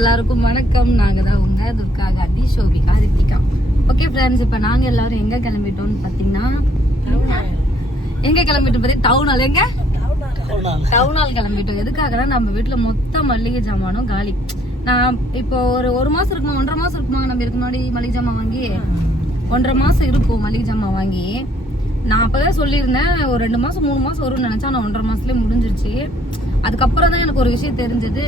எல்லாருக்கும் வணக்கம். நாங்கள் தான் உங்க துர்கா காந்தி சோபிகா ரித்திகா. ஓகே ஃப்ரெண்ட்ஸ் இப்போ நாங்கள் எல்லாரும் எங்க கிளம்பிட்டோம்னு பார்த்தீங்கன்னா எங்க கிளம்பிட்டோம் பத்தி டவுன் ஹால் எங்க? டவுன் ஹால் கிளம்பிட்டோம். எதுக்காகனா நம்ம வீட்டில் மொத்த மளிகை ஜாமானும் காலி. நான் இப்போ ஒரு ஒரு மாசம் இருக்குமா? ஒன்றரை மாசம் இருக்குமா நம்ம இதுக்கு முன்னாடி மளிகை ஜாமான் வாங்கி ஒன்றரை மாசம் இருக்கும் மளிகை ஜாமான் வாங்கி. நான் அப்பதான் சொல்லியிருந்தேன் ஒரு ரெண்டு மாசம் மூணு மாசம் வரும்னு நினைச்சா நான் ஒன்றரை மாசத்துலயே முடிஞ்சிருச்சு. அதுக்கப்புறம் தான் எனக்கு ஒரு விஷயம் தெரிஞ்சது.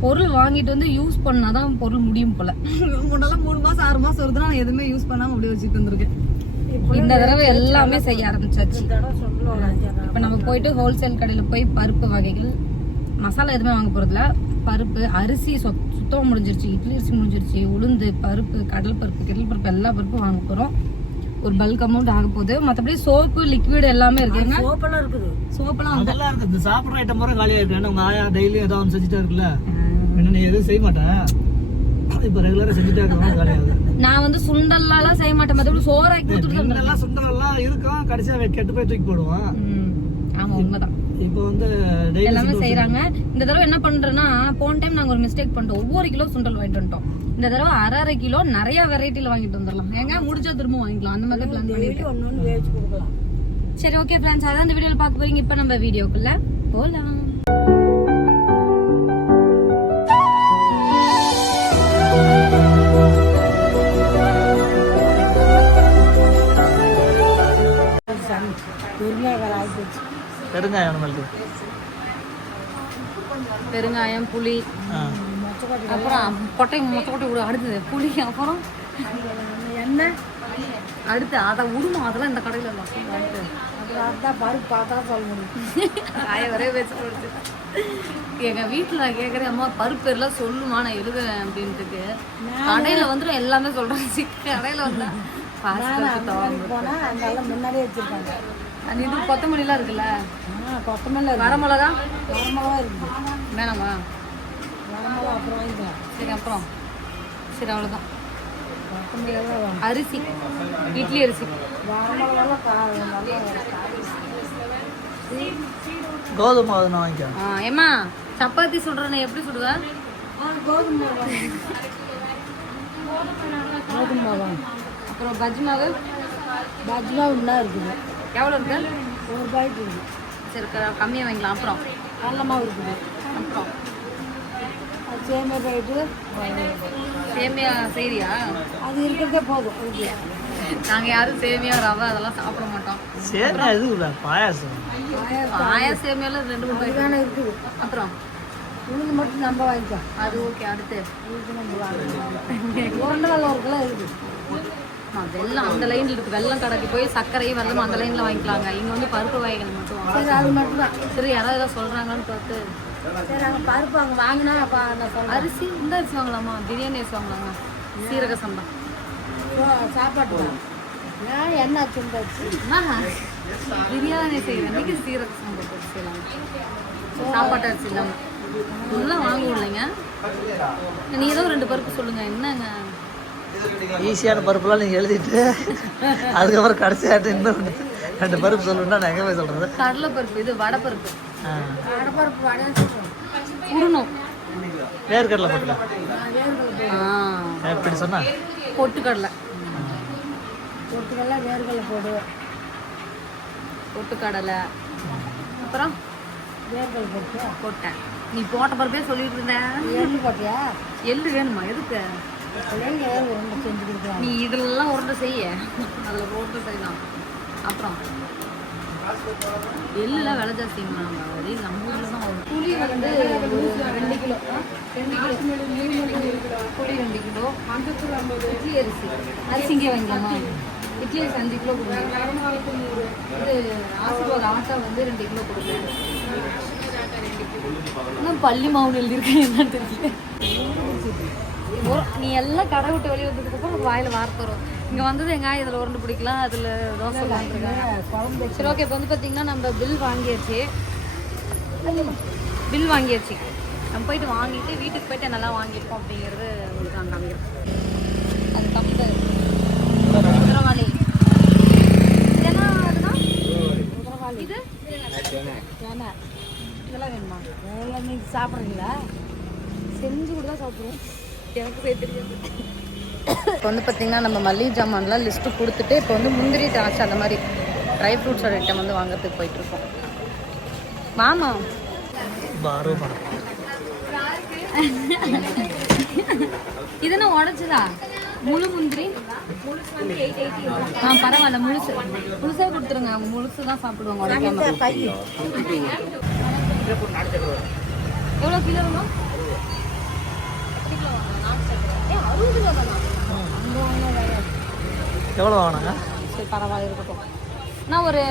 பொருள் வாங்கிட்டு வந்து யூஸ் பண்ணாதான் பொருள் முடியும் போல. முன்னெல்லாம் மூணு மாசம் ஆறு மாசம் வருதுன்னா நான் எதுவுமே யூஸ் பண்ணாம அப்படியே வச்சுட்டு இருந்திருக்கேன். இந்த தடவை எல்லாமே செய்ய ஆரம்பிச்சாச்சு. இப்ப நம்ம போயிட்டு ஹோல்சேல் கடையில போய் பருப்பு வகைகள் மசாலா எதுவுமே வாங்க போறதில்ல. பருப்பு அரிசி சொத்- சுத்தமா முடிஞ்சிருச்சு இட்லி அரிசி முடிஞ்சிருச்சு உளுந்து பருப்பு கடல் பருப்பு கடல் பருப்பு எல்லா பருப்பும் வாங்க போறோம். ஒரு பல்க் அமௌண்ட் ஆக போகுது. மத்தபடி சோப்பு லிக்விட் எல்லாமே இருக்குங்க சோப்பெல்லாம் இருக்குது. சோப்பெல்லாம் அதெல்லாம் இருக்கு இந்த சாப்பிடுற ஐட்டம் பூரா காலியா இருக்கு. ஏன்னா உங்க ஆயா டெய்லியும் ஏதாவது செஞ்சுட்டே இருக்குல்ல. என்ன நீ எதுவும் செய்ய மாட்டேன். இப்ப ரெகுலரா செஞ்சுட்டே இருக்கவங்க காலியாகுது நான் வந்து சுண்டல்லாம் செய்ய மாட்டேன். மத்தபடி சோறாக்கி கொடுத்துட்டு முன்னெல்லாம் சுண்டல் எல்லாம் இருக்கும். கடைசியா கெட்டு போய் தூக்கி போடுவான். ம், ஆமா உண்மைதான். இப்போ வந்து எல்லாமே செய்யறாங்க இந்த தடவை என்ன பண்றேன்னா போன டைம் நாங்க ஒரு மிஸ்டேக் பண்ணிட்டோம். ஒவ்வொரு கிலோ சுண்டல் வாங்கிட்டு வந்துட்டோம். இந்த தடவை அரை அரை கிலோ நிறைய வெரைட்டில வாங்கிட்டு வந்துடலாம். ஏங்க முடிஞ்சா திரும்ப வாங்கிக்கலாம். அந்த மாதிரி பிளான் சரி ஓகே ஃப்ரெண்ட்ஸ் அதான் இந்த வீடியோல பார்க்க போறீங்க. இப்போ நம்ம வீடியோக்குள்ள போலாம். பெருங்காயம் நம்மளுக்கு பெருங்காயம் புளி அப்புறம் கொட்டை மொட்டை கொட்டை விடு அடுத்தது புளி அப்புறம் எண்ணெய் அடுத்து அதை விடுமா அதெல்லாம் இந்த கடையில அதுதான் பருப்பு பார்த்தா சொல்ல முடியும் காய வரே வச்சு எங்க வீட்டுல நான் அம்மா பருப்பு எல்லாம் சொல்லுமா நான் எழுதுறேன் அப்படின்ட்டு கடையில வந்துடும் எல்லாமே சொல்றாங்க கடையில வந்தா பாஸ்தா போனால் முன்னாடியே வச்சுருக்காங்க அந்த இது கொத்தமல்லி இருக்குல்ல? ஆ கொத்தமல்லி வர மிளகா வரமிளகா இருக்குது வேணாமா? வரமிளகா அப்புறம் வாங்கிக்கலாம். சரி அப்புறம். சரி அவ்வளவுதான். கொத்தமல்லி தான் வேணும். அரிசி. இட்லி அரிசி. கோதுமை வாங்கிக்கிறேன் ஆ ஏம்மா சப்பாத்தி சுடுறேன்னு எப்படி சுடுவேன் கோதுமை கோதுமை அப்புறம் பஜ்ஜி மாவு பஜ்ஜிமா ஒன்றா இருக்குது. எவ்வளோ இருக்கு? ஒரு பாய்க்கு இருக்குது சரி க- கம்மியா வாங்கிக்கலாம். அப்புறம்? மாவு இருக்குது. அப்புறம்? அது சேமியா பாய்ட்டு சேமியா செய்றியா? அது இருக்கிறதே போதும். இருக்கு நாங்க யாரும் சேமியா ரவை அதெல்லாம் சாப்பிட மாட்டோம். சரி இது இல்ல பாயாசம். ஆயா சேமியால ரெண்டு மூணு. அதுதானே இருக்குது. அப்புறம்? உளுந்து மட்டும் நம்ம வாங்கிக்கலாம். அது ஓகே அடுத்து? உளுந்து நம்ம வாங்கிக்கலாம். உருண்டை ஒரு கிலோ இருக்குது வெல்லம் அந்த லைன்ல இருக்கு. வெல்லம் கடைக்கு போய் சர்க்கரையும் வெள்ளமும் அந்த லைன்ல வாங்கிக்கலாங்க. இங்க வந்து பருப்பு வகைகள் மட்டும் சரி அது மட்டும் தான் சரி யாராவது ஏதாவது சொல்றாங்கன்னு பார்த்து. சரி அங்கே பருப்பு அங்கே வாங்கினா அப்போ நான் சொல்கிறேன் அரிசி இந்த அரிசி வாங்கலாமா? பிரியாணி அரிசி வாங்கலாமா? சீரக சம்பா. ஏன் என்ன சுண்டாச்சு பிரியாணி செய்யற அன்னைக்கு சீரக சம்பா போட்டு செய்யலாம் சாப்பாட்டு அரிசி இல்லாம. இதெல்லாம் வாங்குவோம் இல்லைங்க? நீ ஏதோ ரெண்டு பருப்பு சொல்லுங்க. என்னங்க? ஈஸியான பருப்புலாம் நீங்க எழுதிட்டு அதுக்கப்புறம் கடைசியாட்டு இன்னும் ரெண்டு பருப்பு சொல்லணும்னா நான் எங்க போய் சொல்றது? கடலை பருப்பு இது வடை பருப்பு ஆ. வடப்பருப்பு வடையாக சொல்கிறோம் உடணும் வேர்க்கடலை போட்டுல ஆ எப்படி சொன்னா? பொட்டுக்கடலை. பொட்டுக்கெல்லாம் வேர்கடலை போடு பொட்டுக்கடலை. அப்புறம் வேர்கடலை போட்டு போட்டேன். நீ போட்ட பருப்பே சொல்லிட்டு இருந்தேன். எள்ளு போட்டியா? எள்ளு வேணுமா? எதுக்கு? உருண்டை நீ இதெல்லாம் உருண்டை செய்ய. அதில் போட்டு செய்யலாம். அப்புறம் எள்ளுலாம் விலை ஜாஸ்திங்களா அதே நம்ம ஊரில் தான் வரும். புளி வந்து ரெண்டு கிலோ. புளி ரெண்டு கிலோ. இட்லி அரிசி. அரிசி இங்கே வாங்கிக்கலாமா இட்லி அரிசி அஞ்சு கிலோ கொடுங்க. இது ஆசீர்வாத் ஆட்டா வந்து ரெண்டு கிலோ கொடுங்க. இன்னும் பள்ளி மாவு எழுதியிருக்கேன். என்னன்னு தெரியல. நீ எல்லாம் கடை விட்டு வெளியே வந்ததுக்கு அப்புறம் உனக்கு வாயில வார்த்தை வரும். இங்க வந்தது எங்க இதுல உருண்டு பிடிக்கலாம் அதுல தோசை இருக்காங்க. சரி ஓகே இப்போ வந்து பாத்தீங்கன்னா நம்ம பில் வாங்கியாச்சு. பில் வாங்கியாச்சு. நம்ம போயிட்டு வாங்கிட்டு வீட்டுக்கு போயிட்டு என்னெல்லாம் வாங்கியிருக்கோம் அப்படிங்கிறது உங்களுக்கு நான் காமிக்கிறேன். அது கம்பு. குதிரவாளி இது என்ன அதுனா? இது? ஏன்னா இதெல்லாம் வேணுமா? இதெல்லாம் நீங்கள் சாப்பிட்றீங்களா? செஞ்சு கூட தான் சாப்பிடுவோம். எனக்கு செய்ய தெரியாது. இப்போ வந்து பார்த்தீங்கன்னா நம்ம மல்லிகை ஜாமான்லாம் லிஸ்ட்டு கொடுத்துட்டு இப்போ வந்து முந்திரி திராட்சை அந்த மாதிரி ட்ரை ஃப்ரூட்ஸோட ஐட்டம் வந்து வாங்குறதுக்கு போயிட்டுருக்கோம். மாமா? பாரோ படம் இது என்ன உடச்சதா முழு முந்திரி? ஆ பரவாயில்ல முழுசு. முழுசா கொடுத்துருங்க. அவங்க முழுசு தான் சாப்பிடுவாங்க எவ்வளோ கிலோ வேணும் அறுபது ரூபா தானா அங்கே வாங்கினா எவ்வளோ வாங்கினாங்க? சரி பரவாயில்ல இருக்கட்டும். நான் ஒரு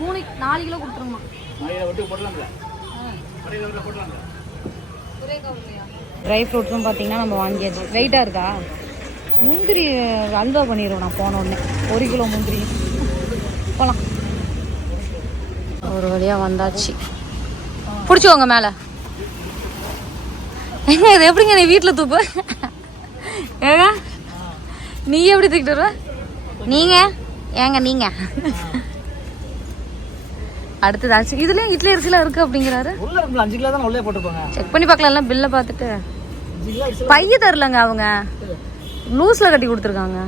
மூணு நாலு கிலோ கொடுத்துருமா ட்ரை ஃப்ரூட்ஸும் பார்த்தீங்கன்னா நம்ம வாங்கியாச்சு. வெயிட்டாக இருக்கா? முந்திரி அல்வா பண்ணிடுவோம் நான் போன உடனே. ஒரு கிலோ முந்திரி. போகலாம் ஒரு வழியாக வந்தாச்சு. பிடிச்சிக்கோங்க மேலே. ஏங்க இது? எப்படிங்க நீ வீட்டில் தூப்பு ஏங்க? நீ எப்படி தூக்கிட்டு வருவ? நீங்க? ஏங்க நீங்க? அடுத்தது அரிசி இதுலயும் இட்லி அரிசிலாம் இருக்கு அப்படிங்கிறாரு. உள்ள இருக்குல்ல அஞ்சு கிலோ தான் உள்ளே போட்டுருப்பாங்க. செக் பண்ணி பார்க்கலாம் பில்லை பார்த்துட்டு. பைய தரலங்க அவங்க. லூஸ்ல கட்டி கொடுத்துருக்காங்க.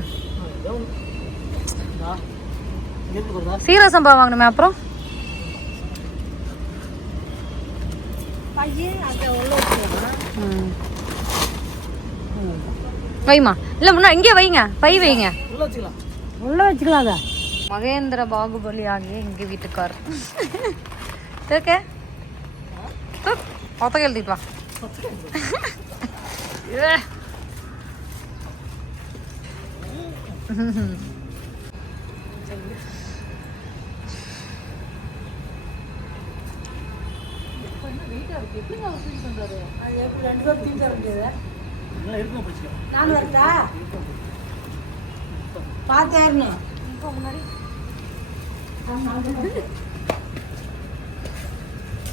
சீரக சம்பா வாங்கணுமே அப்புறம். ம். வைமா இல்ல முன்னா இங்கே வைங்க. பை வைங்க. உள்ள வச்சுக்கலாம். உள்ள வச்சுக்கலாங்க மகேந்திர பாகுபலி ஆகிய எங்க வீட்டுக்கார். ஓகே எழுதிட்டு வா ஏ. நல்லா இருக்கும் பிடிச்சிக்கலாம் நான் வரட்டா பார்த்தேன்னு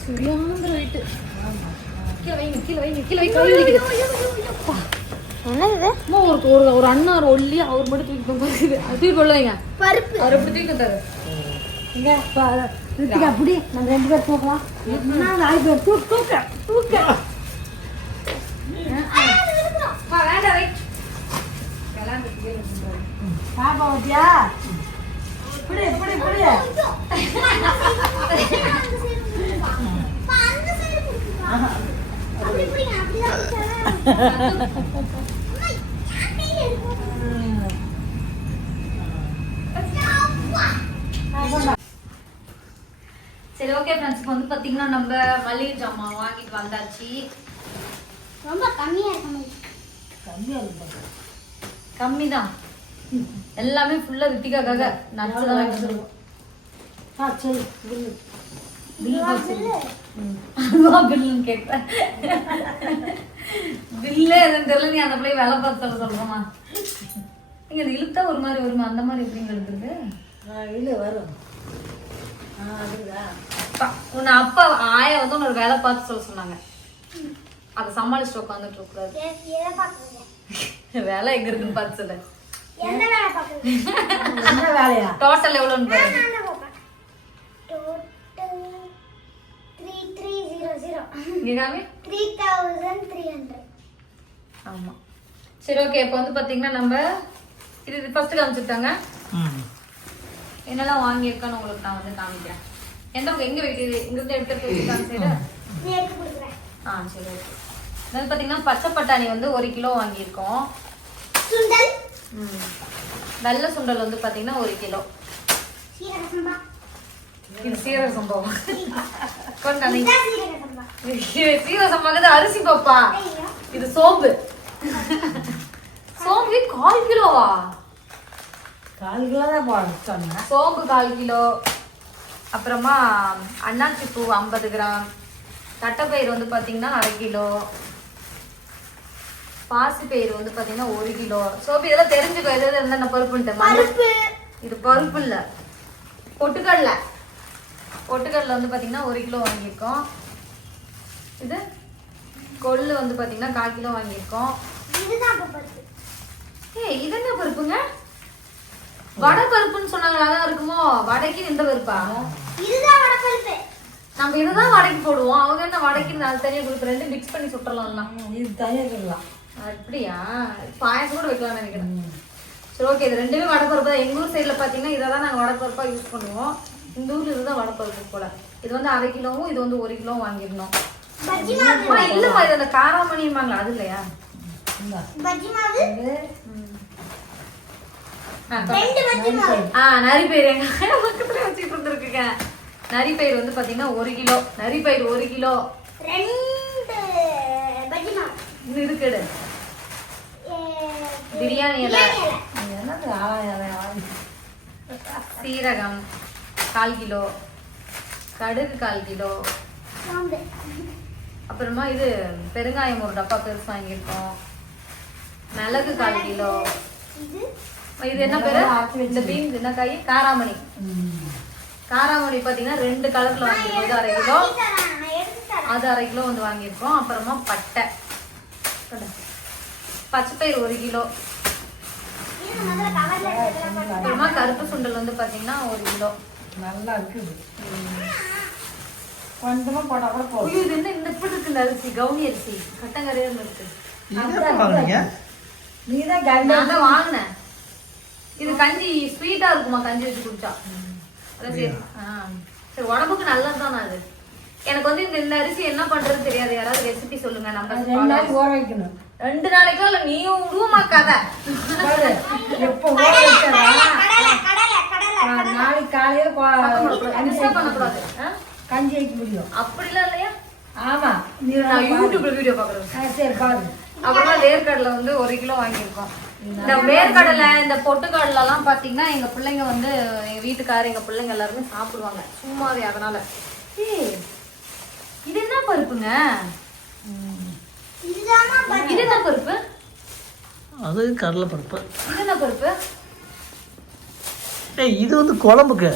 சரியான வெயிட்டு கீழே வைங்க கீழே வைங்க கீழே வைங்க கை வலிக்குது அப்பா. அம்மா, ஒரு ஒரு ஒரு அண்ணா ஒரு ஒல்லி அவர் மட்டும் தூக்கி போகுது அது தூக்கி கொள்ள வைங்க. பருப்பு. அவர் எப்படி தூக்கி தரு இங்க அப்படி நம்ம ரெண்டு பேர் தூக்கலாம். நான் நாலு பேர். தூக்கு தூக்க. பாப்பா இப்படி சரி ஓகே ஃப்ரெண்ட்ஸ் இப்போ வந்து பார்த்தீங்கன்னா நம்ம மளிகை ஜாமான் வாங்கிட்டு வந்தாச்சு. ரொம்ப கம்மியா இருக்க. கம்மியா இருக்கு. கம்மி தான் எல்லாமே ஃபுல்லாக ரித்திகாக்காக நட்ஸ் தான் வாங்கிட்டு வந்திருக்கோம். ஆ சரி பில்லுன்னு கேட்குறேன் பில்லே எதுவும் தெரியல நீ அந்த பிள்ளை வேலை பார்த்து சொல்ல சொல்கிறோமா நீங்கள் இது இழுத்தா ஒரு மாதிரி வருமா? அந்த மாதிரி எப்படிங்க ஆ இல்லை வரும். ஆ அதுதா அப்பா உன்னை அப்பா ஆயா வந்து உன்னோட வேலை பார்த்து சொல்ல சொன்னாங்க. அதை சமாளிச்சுட்டு உட்காந்துட்டு பாக்குறீங்க வேலை எங்க இருக்குன்னு பார்த்து சொல்லு. என்ன வேலையா? டோட்டல் எவ்வளோன்னு பாரு நான் தான் பார்ப்பேன். Total three three zero zero இங்க காமி த்ரீ தௌசண்ட் த்ரீ ஹண்ட்ரட் ஆமா. சரி ஓகே இப்போ வந்து பாத்தீங்கன்னா நம்ம இது ஃபர்ஸ்ட் காமிச்சிருக்காங்க ம். என்னெல்லாம் வாங்கியிருக்கோன்னு உங்களுக்கு நான் வந்து காமிக்கிறேன். எந்த எங்க வைக்கிறது இங்கிருந்து எடுத்து எடுத்து வச்சுருக்காங்க சரி ஆ சரி ஓகே அதாவது பார்த்தீங்கன்னா பச்சை பட்டாணி வந்து ஒரு கிலோ வாங்கியிருக்கோம். சுண்டல். வெள்ளை சுண்டல் வந்து பார்த்தீங்கன்னா ஒரு கிலோ. இது சீரக சம்பவம் கொண்டாடி சீரக சம்பா சீரக சம்பவம் அரிசி பாப்பா. இது சோம்பு. சோம்பு கால் கிலோவா? கால் கிலோ தான் சோம்பு கால் கிலோ. அப்புறமா அன்னாச்சி பூ ஐம்பது கிராம். தட்டைப்பயிறு வந்து பார்த்தீங்கன்னா அரை கிலோ. பாசிப்பயிறு வந்து பார்த்தீங்கன்னா ஒரு கிலோ. சோப்பு இதெல்லாம் தெரிஞ்சுக்கோ எது என்னென்ன பருப்புன்ட்டு இது பருப்பு இல்லை. பொட்டுக்கடலை. பொட்டுக்கடலை வந்து பார்த்தீங்கன்னா ஒரு கிலோ வாங்கியிருக்கோம். இது? கொள்ளு வந்து பார்த்தீங்கன்னா கால் கிலோ வாங்கியிருக்கோம். இதுதான் அப்ப பருப்பு. ஏய் இது என்ன பருப்புங்க? வடை பருப்புன்னு சொன்னாங்க அதான் இருக்குமோ? வடைக்கு இந்த பருப்பா? இதுதான் வடை பருப்பு. நம்ம இதுதான் வடைக்கு போடுவோம். அவங்க என்ன வடைக்கு அது தனியா கொடுத்து ரெண்டு மிக்ஸ் பண்ணி சுட்டுறலாம்ல. இது தனியாக இருக்கலாம் அப்படியா? பாயசம் கூட வைக்கலாம்னு நினைக்கிறேன். சரி ஓகே இது ரெண்டுமே வடப்பருப்பு தான். எங்க ஊர் சைடுல பாத்தீங்கன்னா இதை தான் நாங்க வடப்பருப்பா யூஸ் பண்ணுவோம். இந்த ஊர்ல இதுதான் வடப்பருப்பு போல. இது வந்து அரை கிலோவும் இது வந்து ஒரு கிலோ வாங்கிடணும். பஜ்ஜி மாவு. அம்மா, இல்லம்மா இது அந்த காராமணிம்பாங்களா அது இல்லையா? இந்தா. பஜ்ஜி மாவு. இது. ஆ, ரெண்டு பஜ்ஜி மாவு. ஆ நரிப்பயிர் எங்க பக்கத்துல வச்சுட்டு இருந்திருக்குங்க நரிப்பயிர் வந்து பாத்தீங்கன்னா ஒரு கிலோ. நரிப்பயிர் ஒரு கிலோ. ரெண்டு பஜ்ஜி மாவு. இது இருக்குடு ஏ, பிரியாணி இலை. என்னது சீரகம் கால் கிலோ. கடுகு கால் கிலோ. அப்புறமா இது பெருங்காயம் ஒரு டப்பா பெருசு வாங்கியிருக்கோம். மிளகு கால் கிலோ. இது? இது என்ன பேரு? இந்த பீன்ஸ் என்ன காய்? காராமணி. காராமணி பாத்தீங்கன்னா ரெண்டு கலர்ல வாங்கியிருக்கோம். இது அரை கிலோ. அது அரை கிலோ வந்து வாங்கியிருக்கோம். அப்புறமா பட்டை. பச்சைப்பயிறு ஒரு கிலோ. போட்டு அப்புறமா கருப்பு சுண்டல் வந்து பாத்தீங்கன்னா ஒரு கிலோ. நல்லா இருக்குது. கொஞ்சமாக போட்டால் கூட போதும். ஐயோ, இது என்ன இந்த இப்படி இருக்கு இந்த அரிசி? கவுனி அரிசி. கட்டங்கரையில் இருக்கு நீ தான் நான் வாங்கினேன். இது கஞ்சி ஸ்வீட்டா இருக்குமா கஞ்சி வச்சு குடிச்சா? அதான் சரி. ஆ. சரி உடம்புக்கு நல்லது தானே அது? எனக்கு வந்து இந்த இந்த அரிசி என்ன பண்றது தெரியாது. யாராவது ரெசிபி சொல்லுங்க. நம்ம ரெண்டு நாளைக்கு ஊற வைக்கணும். ரெண்டு நாளைக்கும் இல்ல நீயும் விடுவோமா கதை பாரு, எப்போ ஊற வச்சா கடலை கடலை கடலை நாளைக்கு காலையில் பண்ணக்கூடாது ஆ? கஞ்சி வைக்க முடியும். அப்படிலாம் இல்லையா? ஆமா. நீ நான் யூடியூப்ல வீடியோ பாக்குறேன் சரி பாரு. அப்புறமா வேர்க்கடலை வந்து ஒரு கிலோ வாங்கியிருக்கோம். இந்த வேர்க்கடலை இந்த பொட்டுக்கடலை எல்லாம் பாத்தீங்கன்னா எங்க பிள்ளைங்க வந்து எங்க வீட்டுக்காரர் எங்க பிள்ளைங்க எல்லாருமே சாப்பிடுவாங்க. சும்மாவே அதனால. ஏய், இது என்ன பருப்புங்க? இது என்ன பருப்பு? அது கடலைப்பருப்பு. இது என்ன பருப்பு? ஏய் இது வந்து குழம்புக்கு.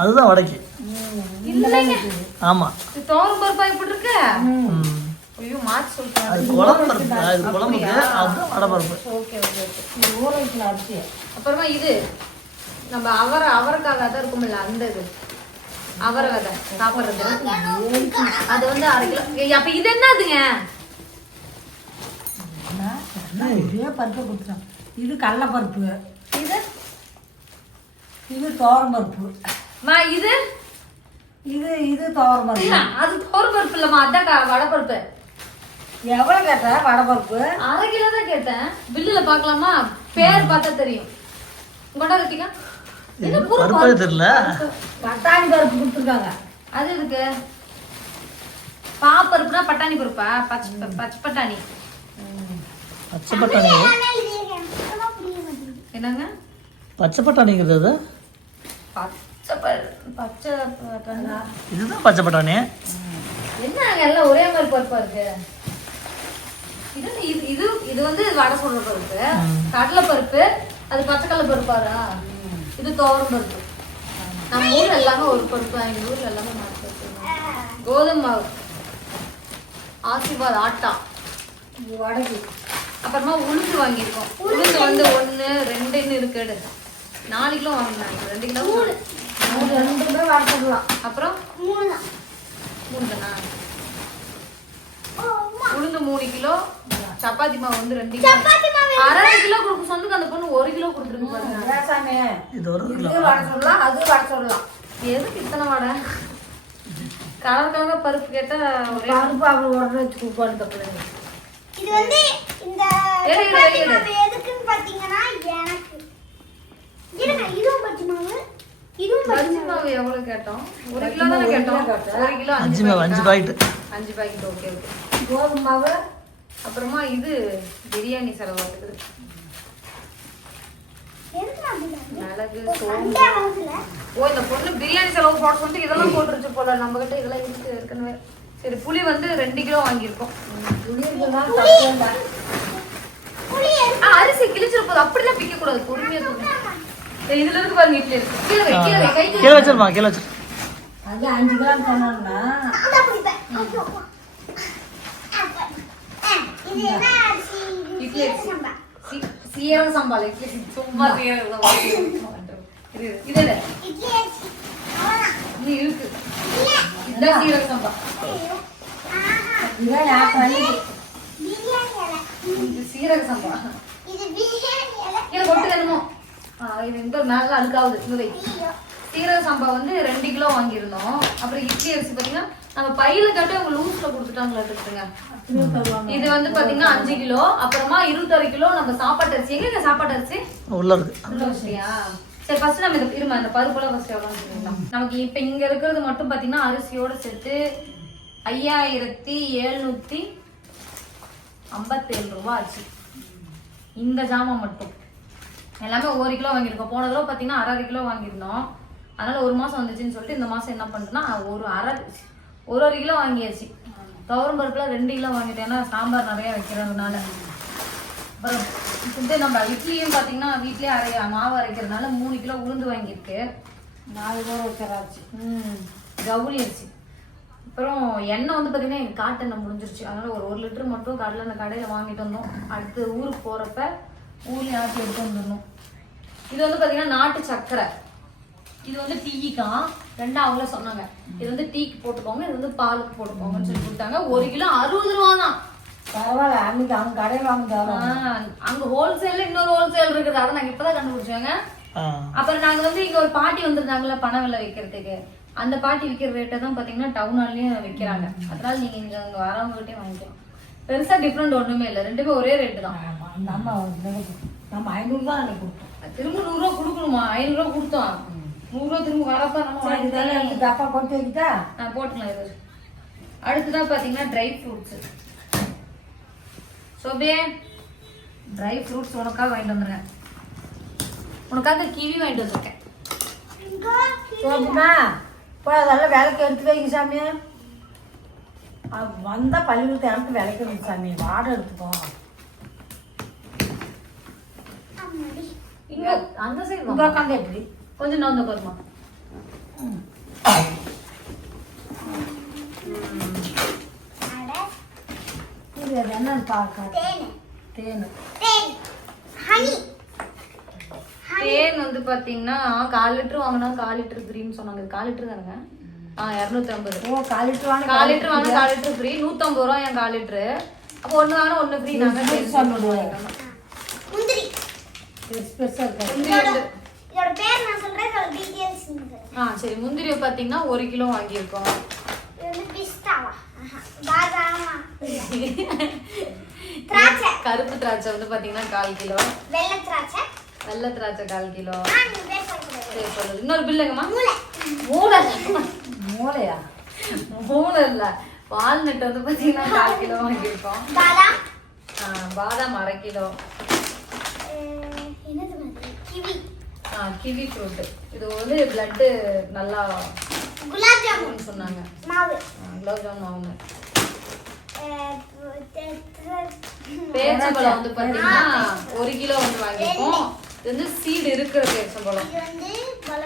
அதுதான் வடைக்கு. இல்லைங்க. ஆமாம் இது தோரம் பருப்பா இப்படி இருக்கு. ஐயோ மாத்தி சொல்லிட்டேன் அது குழம்பு பருப்பு. அது குழம்புக்கு அதுதான் வடை பருப்பு. Okay okay okay. நீ ஊற அரிசி அப்புறமா இது. நம்ம அவரை அவரைக்காக விதை இருக்கும்ல அந்த இது. அவரை விதை சாப்பிட்றது. அது வந்து அரை கிலோ. அப்ப இது என்னதுங்க? பருப்பை கொடுத்துட்டோம் இது கடலைப்பருப்பு. இது? இது தோரம் பருப்பு மா இது? இது இது தோரம் பருப்பு அது தோறு பருப்பு இல்லம்மா. அதான் க- வடை பருப்பு எவ்வளோ கேட்ட வடை பருப்பு அரை கிலோ தான் கேட்டேன். பில்லுல பார்க்கலாமா? பேர் பார்த்தா தெரியும். கொண்டா பருப்பே தெரியல. பட்டாணி பருப்பு கொடுத்துருக்காங்க. அது இருக்கு பாப்பருப்புனா பட்டாணி பருப்பா? பச்சை பச்சை பட்டாணி. பச்சை பட்டாணி? என்னங்க? பச்சை பட்டாணிங்கிறது பச்சை ப- பச்சை பட்டாணி. இதுதான் பச்சை பட்டாணி. என்ன எல்லாம் ஒரே மாதிரி பருப்பா இருக்கு? இது இது இது இது வந்து வடை சொல்ற பருப்பு. கடலை பருப்பு அது பச்சை கடலை பருப்பாரா இது துவரம் பருப்பு நம்ம ஊர்ல எல்லாமே ஒரு பருப்பு எங்க ஊர்ல எல்லாமே பருப்பு கோதுமை மாவு. ஆசீர்வாத் ஆட்டா. இது வடைக்கு அப்புறமா உளுந்து வாங்கியிருக்கோம். உளுந்து. வந்து ஒன்று ரெண்டுன்னு இருக்கு நாலு கிலோ வாங்கினாங்க ரெண்டு கிலோ அது ரெண்டுமே வறுத்துக்கலாம் அப்புறம் மூணு தான் மூணு. தானா ஓ, அம்மா. உளுந்து மூணு கிலோ. சப்பாத்தி மாவு வந்து ரெண்டு கிலோ. அரை கிலோ கொடுக்க சொந்துக்கு அந்த பொண்ணு ஒரு கிலோ கொடுத்துருக்கு பாருங்க. இது ஒரு கிலோ. இது வடை சொல்லலாம் அது வடை சொல்லலாம். எதுக்கு இத்தனை வடை? கலர் கலர் பருப்பு கேட்டா ஒரே பருப்பு அப்படி உடனே வச்சு கொடுப்பாரு இந்த பிள்ளைங்க. இது வந்து இந்த எதுக்குன்னு பாத்தீங்கன்னா எனக்கு. இருங்க இதுவும் பஜ்ஜி மாவு? இதுவும் பஜ்ஜி மாவு. எவ்வளவு கேட்டோம்? ஒரு கிலோ தானே கேட்டோம். ஒரு கிலோ அஞ்சு அஞ்சு பாக்கெட்டு அஞ்சு பாக்கெட் ஓகே ஓகே கோதுமை மாவு அப்புறமா இது பிரியாணி செலவாகுது? மிளகு சோம்பு. ஓ இந்த பொண்ணு பிரியாணி செலவு போட சொல்லிட்டு இதெல்லாம் போட்டுருச்சு போல. நம்ம கிட்ட இதெல்லாம் இருக்கு ஏற்கனவே. சரி புளி வந்து ரெண்டு கிலோ வாங்கியிருக்கோம். அரிசி கிழிச்சிரு போது அப்படிலாம் பிக்க கூடாது. பொறுமையா இதுல இருக்கு பாருங்க இட்லி இருக்கு. கீழே கீழே கீழே வச்சிருமா கீழே வச்சிரு. அது அஞ்சு கிலோ சொன்னோம்னா நான் தான் பிடிப்பேன். ஐயோ, அப்பா. அப்பா. ஆ, இது என்ன அரிசி? இது இட்லி சீரக அரிசி. சம்பா. சி- சம்பால் இட்லி சும்மா சீரக சம்பா. இது இது இது இட்லி அரிசி. இருக்கு இந்த சீரக சம்பா இவன் இது சீரக சம்பா இது பிரியாணி இலை கொட்டு வேணுமோ இது இந்த மேல அழுக்காவுது இங்க சீரக சம்பா வந்து ரெண்டு கிலோ வாங்கியிருந்தோம் அப்புறம் இட்லி அரிசி பாத்தீங்கன்னா நம்ம பையில கட்டி அவங்க லூஸ்ல கொடுத்துட்டாங்களா இருக்குங்க இது வந்து பாத்தீங்கன்னா அஞ்சு கிலோ அப்புறமா இருபத்தாறு கிலோ நம்ம சாப்பாட்டு அரிசி. எங்க சாப்பாட்டு அரிசி? உள்ள இருக்கு. சரி ஃபர்ஸ்ட் நம்ம இந்த இருமா இந்த பருப்புலாம் ஃபர்ஸ்ட் எவ்வளோ சொல்லிடலாம். நமக்கு இப்ப இங்க இருக்கிறது மட்டும் பாத்தீங்கன்னா அரிசியோட சேர்த்து ஐயாயிரத்தி எழுநூத்தி ஐம்பத்தேழு ரூபா ஆச்சு. இந்த ஜாமான் மட்டும். எல்லாமே ஒரு கிலோ வாங்கியிருக்கோம். போன தடவை பார்த்தீங்கன்னா அரை கிலோ வாங்கியிருந்தோம். அதனால ஒரு மாசம் வந்துச்சுன்னு சொல்லிட்டு இந்த மாசம் என்ன பண்ணிட்டோம்னா ஒரு அரை ஒரு ஒரு கிலோ வாங்கியாச்சு. துவரம் பருப்புல ரெண்டு கிலோ வாங்கிட்டேன். ஏன்னா சாம்பார் நிறைய வைக்கிறதுனால. அப்புறம் இது நம்ம இட்லியும் பார்த்தீங்கன்னா வீட்லயே அரைய மாவு அரைக்கிறதுனால மூணு கிலோ உளுந்து வாங்கியிருக்கு. நாலு பேர் வைக்கிறாச்சு ம் கவுனி அரிசி. அப்புறம் எண்ணெய் வந்து பார்த்தீங்கன்னா எங்கள் காட்டெண்ணெய் முடிஞ்சிருச்சு. அதனால ஒரு ஒரு லிட்டர் மட்டும் கடலை அந்த கடையில் வாங்கிட்டு வந்தோம். அடுத்து ஊருக்கு போகிறப்ப ஊர்லேயே ஆட்டி எடுத்து வந்துடணும். இது வந்து பார்த்தீங்கன்னா நாட்டு சர்க்கரை. இது வந்து டீக்கா. ரெண்டும் அவங்களே சொன்னாங்க. இது வந்து டீக்கு போட்டுக்கோங்க இது வந்து பாலுக்கு போட்டுக்கோங்கன்னு சொல்லி கொடுத்தாங்க. ஒரு கிலோ அறுபது ரூபா தான். பரவாயில்ல அன்னைக்கு அவங்க கடையில் வாங்கி அங்க ஹோல்சேல்ல இன்னொரு ஹோல்சேல் இருக்குது. அதை நாங்க இப்பதான் கண்டுபிடிச்சோங்க. அப்புறம் நாங்க வந்து இங்க ஒரு பாட்டி வந்திருந்தாங்கல்ல பணம் விலை வைக்கிறதுக்கு. அந்த பாட்டி விக்கிற ரேட்டை தான் பாத்தீங்கன்னா டவுன் ஹால்லயும் விக்கிறாங்க. அதனால நீங்க இங்க அங்க வரவங்ககிட்டயே வாங்கிக்கலாம். பெருசா டிஃப்ரெண்ட் ஒண்ணுமே இல்லை. ரெண்டுமே ஒரே ரேட்டு தான். நம்ம நம்ம ஐநூறு தான் அன்னைக்கு கொடுத்தோம். திரும்ப நூறு ரூபா கொடுக்கணுமா? ஐநூறு ரூபா கொடுத்தோம். நூறு ரூபா திரும்ப வரப்ப நம்ம வாங்கி டப்பா கொண்டு வைக்கிட்டா ஆ, போட்டுக்கலாம் இது அடுத்ததான் பாத்தீங்கன்னா ட்ரை ஃப்ரூட்ஸ் சோபே ட்ரை ஃப்ரூட்ஸ் உனக்காக வாங்கிட்டு வந்துருங்க உனக்காக கிவி வாங்கிட்டு வந்திருக்கேன். சோப்புமா போய் அதெல்லாம் விளக்கு எடுத்து வைங்க சாமி. அவ வந்தா பள்ளிக்கூடத்தை எனக்கு விளக்கணும் சாமி. வாடை இங்க அந்த சைடு உட்காந்து எப்படி? கொஞ்சம் என்னன்னு பார்க்க தேன். தேன். தேன். ஹனி. தேன் வந்து பாத்தீங்கன்னா கால் லிட்டர் வாங்கினா கால் லிட்டர் ஃப்ரீன்னு சொன்னாங்க. கால் லிட்டர் தானுங்க? ஆ இரநூத்தி ஐம்பது ஓ கால் லிட்டர் வாங்க கால் லிட்டர் வாங்கினா கால் லிட்டர் ஃப்ரீ நூத்தம்பது ரூபா என் கால் லிட்டரு. அப்போ ஒண்ணு வாங்கினா ஒண்ணு ஃப்ரீ நாங்க முந்திரி. பெருசு பெருசா இருக்காது முந்திரி வந்து இதோட பேர் நான் சொல்றேன் இதோட டீடைல்ஸ் சொல்றேன் ஆ சரி முந்திரி பாத்தீங்கன்னா ஒரு கிலோ வாங்கியிருக்கோம். கருப்பு திராட்சை வந்து பாத்தீங்கன்னா கால் கிலோ. வெள்ளை திராட்சை. வெள்ளை திராட்சை கால் கிலோ. இன்னொரு பில்லுங்கம்மா மூளை. மூளை. மூளையா? மூளை இல்ல. வால்நட் வந்து பாத்தீங்கன்னா கால் கிலோ வாங்கியிருக்கோம். பாதாம். அரை கிலோ. கிவி. ஆ, கிவி ஃப்ரூட் இது வந்து பிளட்டு நல்லா குலாப் ஜாமுன் சொன்னாங்க. மாவு. குலோப் ஜாமுன் வாங்க அஹ், த- த- பேரிச்சம்பழம் வந்து பாத்தீங்கன்னா ஒரு கிலோ வந்து வாங்கியிருக்கோம். இது வந்து சீடு இருக்கிற பேரிச்சம்பழம். இது பல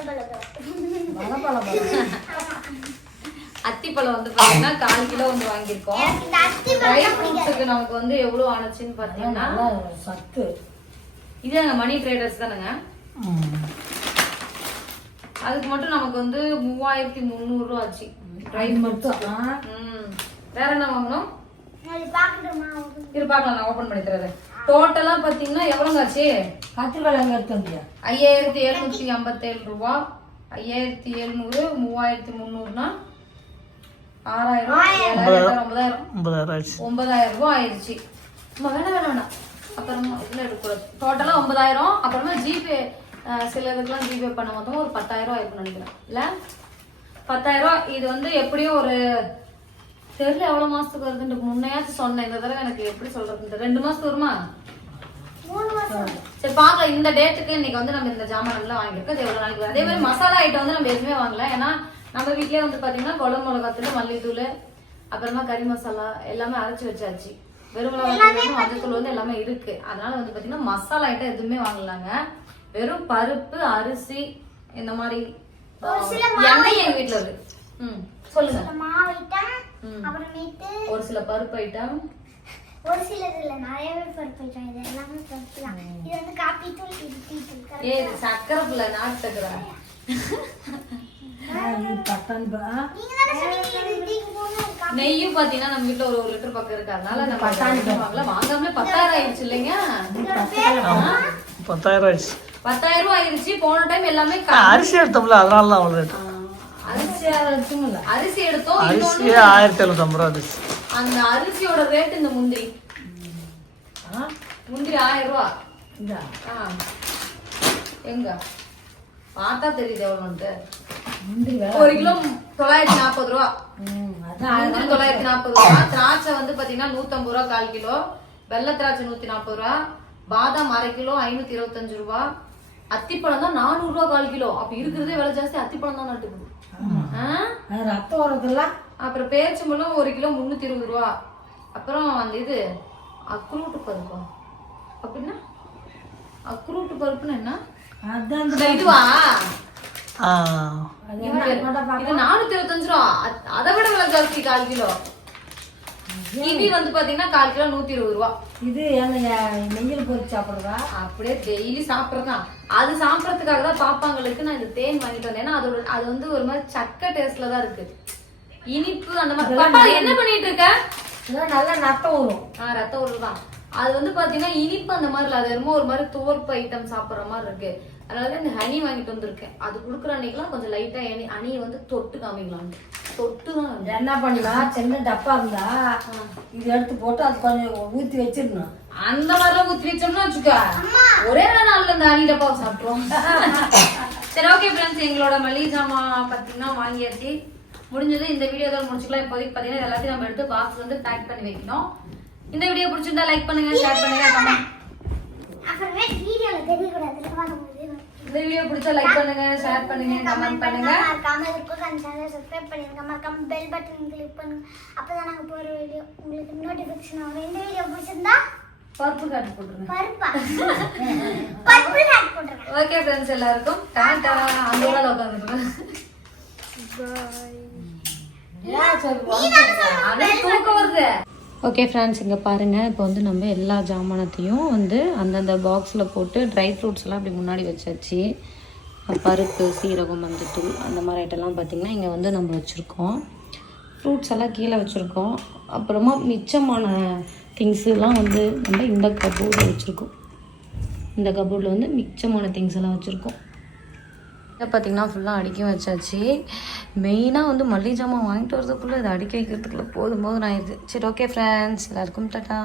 அத்திப்பழம் வந்து பாத்தீங்கன்னா கால் கிலோ வந்து வாங்கியிருக்கோம். எனக்கு இந்த அத்தி ட்ரை ஃப்ரூட்ஸுக்கு நமக்கு வந்து எவ்வளவு ஆனச்சுன்னு பாத்தீங்கன்னா நல்லா சத்து. இதாங்க மணி ட்ரேடர்ஸ் தானேங்க? அதுக்கு மட்டும் நமக்கு வந்து மூவாயிரத்தி முந்நூறு ரூபா ஆச்சு. ட்ரை மட்டும் ஆ, ம். வேற என்ன வாங்கணும்? இரு பார்க்கலாம் நான் ஓபன் பண்ணி தரேன். டோட்டலா பாத்தீங்கன்னா எவ்வளவு ஆச்சு? ஐயாயிரத்தி எழுநூத்தி ஐம்பத்தேழு ரூபா. ஐயாயிரத்தி எழுநூறு மூவாயிரத்தி முந்நூறுனா ஆறாயிரம் ஏழாயிரம் ஒன்பதாயிரம். ஒன்பதாயிரம் ரூபாய் ஆயிடுச்சு. அம்மா வேணாம் வேணாம் வேணாம். அப்புறமா இதில் எடுக்கக்கூடாது. டோட்டலாக ஒன்பதாயிரம். அப்புறமா ஜிபே சில இதுக்கெல்லாம் ஜிபே பண்ண மொத்தம் ஒரு பத்தாயிரம் ஆயிருக்கும்னு நினைக்கிறேன். இல்லை? பத்தாயிரம் இது வந்து எப்படியும் ஒரு தெரியல எவ்வளோ மாசத்துக்கு வருதுன்ட்டு முன்னையாச்சும் சொன்னேன். இந்த தடவை எனக்கு எப்படி சொல்றது ரெண்டு மாசத்துக்கு வருமா? சரி பார்க்கலாம். இந்த டேட்டுக்கு இன்னைக்கு வந்து நம்ம இந்த ஜாமான் எல்லாம் வாங்கியிருக்கோம். இது எவ்வளவு நாளைக்கு. அதே மாதிரி மசாலா ஐட்டம் வந்து நம்ம எதுவுமே வாங்கல. ஏன்னா நம்ம வீட்லயே வந்து பாத்தீங்கன்னா குழம்பு மிளகாத்தூள் மல்லித்தூள் அப்புறமா கறி மசாலா எல்லாமே அரைச்சு வச்சாச்சு. வெறும் மிளகாத்தூள் மஞ்சத்தூள் வந்து எல்லாமே இருக்கு. அதனால வந்து பாத்தீங்கன்னா மசாலா ஐட்டம் எதுவுமே வாங்கலாங்க. வெறும் பருப்பு அரிசி இந்த மாதிரி சில எண்ணெய் எங்க வீட்ல இருக்கு ம் சொல்லுங்க. மாவு ஐட்டம் ம். அப்புறமேட்டு ஒரு சில பருப்பு ஐட்டம் ஒரு சிலது இல்ல நிறையவே பருப்பு ஐட்டம் இது எல்லாமே பருப்பு தான். இது வந்து காப்பி தூள் இது டீ தூள் ஏ? சக்கரை புள்ள நாட்டு சக்கரை. நெய்யும் பாத்தீங்கன்னா நம்ம வீட்டுல ஒரு ஒரு லிட்டர் பக்கம் இருக்கு. அதனால நம்ம பத்தாயிரம் வாங்கல. வாங்காமலே பத்தாயிரம் ஆயிடுச்சு இல்லைங்க. பத்தாயிரம் ஆயிடுச்சு. பத்தாயிரம் ரூபாய் ஆயிடுச்சு போன டைம் எல்லாமே அரிசி எடுத்தோம்ல அதனால தான் அவ்வளோ ரேட்டு அரிசி இல்ல. அரிசி எடுத்தோம் அரிசியே ஆயிரத்தி எழுநூத்தம்பது ரூபா இருந்துச்சு. அந்த அரிசியோட ரேட் இந்த முந்திரி. ஆ? முந்திரி ஆயிரம் ரூபா. ஆ. எங்க? பார்த்தா தெரியுது எவ்வளோன்ட்டு. ஒரு கிலோ தொள்ளாயிரத்தி நாற்பது ரூபா. முந்திரி தொள்ளாயிரத்தி நாற்பது ரூபா. திராட்சை வந்து பாத்தீங்கன்னா நூத்தம்பது ரூபா கால் கிலோ. வெள்ளை திராட்சை நூத்தி நாற்பது ரூபா. பாதாம் அரை கிலோ ஐநூத்தி இருபத்தஞ்சு ரூபா. அத்திப்பழம் தான் நானூறு ரூபா கால் கிலோ. அப்ப இருக்கிறதே விலை ஜாஸ்தி அத்திப்பழம் தான்? அது ரத்தம் வரதெல்லாம் அப்புறம் பேரிச்சம்பழம் ஒரு கிலோ முந்நூத்தி இருபது ரூபா. அப்புறம் அந்த இது அக்ரூட்டு பருப்பா. அப்படின்னா அக்ரூட்டு பருப்புன்னு என்ன? இதுவா? இது நானூத்தி இருபத்தஞ்சு ரூபா. அ- அதை விட விலை ஜாஸ்தி கால் கிலோ. கிவி வந்து பாத்தீங்கன்னா கால் கிலோ நூத்தி இருபது ரூபா. இது என்ன நெய்யில் பொரிச்சு சாப்பிடுவா அப்படியே டெய்லி சாப்பிட்றதுதான். அது சாப்பிட்றதுக்காக தான் பாப்பாங்களுக்கு நான் இந்த தேன் வாங்கிட்டு வந்தேன். ஏன்னா அதோட அது வந்து ஒரு மாதிரி சக்கை டேஸ்ட்ல தான் இருக்கு. இனிப்பு அந்த மாதிரி. பாப்பா என்ன பண்ணிட்டு இருக்க? நல்லா நத்தம் வரும் ஆ ரத்த உருள் தான் அது வந்து பாத்தீங்கன்னா இனிப்பு அந்த மாதிரி இல்ல. அது என்னமோ ஒரு மாதிரி துவர்ப்பு ஐட்டம் சாப்பிடுற மாதிரி இருக்கு. அதனால தான் இந்த ஹனி வாங்கிட்டு வந்திருக்கேன். அது குடுக்குற அன்னைக்கெல்லாம் கொஞ்சம் லைட்டா ஹனி ஹனியை வந்து தொட்டு காமிக்கலாம் தொட்டு தான் என்ன பண்ணலாம் சின்ன டப்பா இருந்தா இது எடுத்து போட்டு அது கொஞ்சம் ஊத்தி வச்சிடணும். அந்த மாதிரிலாம் ஊத்தி வச்சோம்னா வச்சுக்க ஒரே நாள்ல இந்த ஹனி டப்பாவை சாப்பிட்றோம் சரி ஓகே ஃப்ரெண்ட்ஸ் எங்களோட மளிகை ஜாமான் பார்த்தீங்கன்னா வாங்கியாச்சு. முடிஞ்சது இந்த வீடியோ தான் முடிச்சுக்கலாம். இப்போதைக்கு பார்த்தீங்கன்னா இது எல்லாத்தையும் நம்ம எடுத்து பாக்ஸ் வந்து பேக் பண்ணி வைக்கணும். இந்த வீடியோ பிடிச்சிருந்தா லைக் பண்ணுங்க ஷேர் பண்ணுங்க கமெண்ட் அப்புறமே வீடியோல தெரியக்கூடாது. இந்த வீடியோ பிடிச்சா லைக் பண்ணுங்க ஷேர் பண்ணுங்க கமெண்ட் பண்ணுங்க. மறக்காம இருக்கும் சேனலை சப்ஸ்கிரைப் பண்ணிருங்க. மறக்காம பெல் பட்டன் கிளிக் பண்ணுங்க. அப்பதான் நாங்க போற வீடியோ உங்களுக்கு நோட்டிபிகேஷன் வரும் இந்த வீடியோ பிடிச்சிருந்தா பருப்பு காட்டு போட்டுருங்க. பருப்பா? பர்பிள் ஹேட் போட்டுருங்க. ஓகே ஃப்ரெண்ட்ஸ் எல்லாருக்கும் டாடா அந்த ஊரில் உட்காந்துருக்கேன் ஏன் சரி அது தூக்கம் வருது. ஓகே ஃப்ரெண்ட்ஸ் இங்கே பாருங்கள் இப்போ வந்து நம்ம எல்லா ஜாமானத்தையும் வந்து அந்தந்த பாக்ஸில் போட்டு ட்ரை ஃப்ரூட்ஸ்லாம் அப்படி முன்னாடி வச்சாச்சு. பருப்பு சீரகம் மஞ்சத்தூள் அந்த மாதிரி ஐட்டம்லாம் பார்த்திங்கன்னா இங்கே வந்து நம்ம வச்சுருக்கோம். ஃப்ரூட்ஸ் எல்லாம் கீழே வச்சுருக்கோம். அப்புறமா மிச்சமான திங்ஸுலாம் வந்து நம்ம இந்த கபோர்டில் வச்சுருக்கோம். இந்த கபோர்டில் வந்து மிச்சமான திங்ஸ் எல்லாம் வச்சுருக்கோம். இதை பார்த்தீங்கன்னா ஃபுல்லாக அடுக்கி வச்சாச்சு. மெயினாக வந்து மல்லிகை ஜாமான் வாங்கிட்டு வரதுக்குள்ளே இதை அடுக்கி வைக்கிறதுக்குள்ளே போதும் போதும் இது சரி ஓகே ஃப்ரெண்ட்ஸ் எல்லாருக்கும் டாட்டா.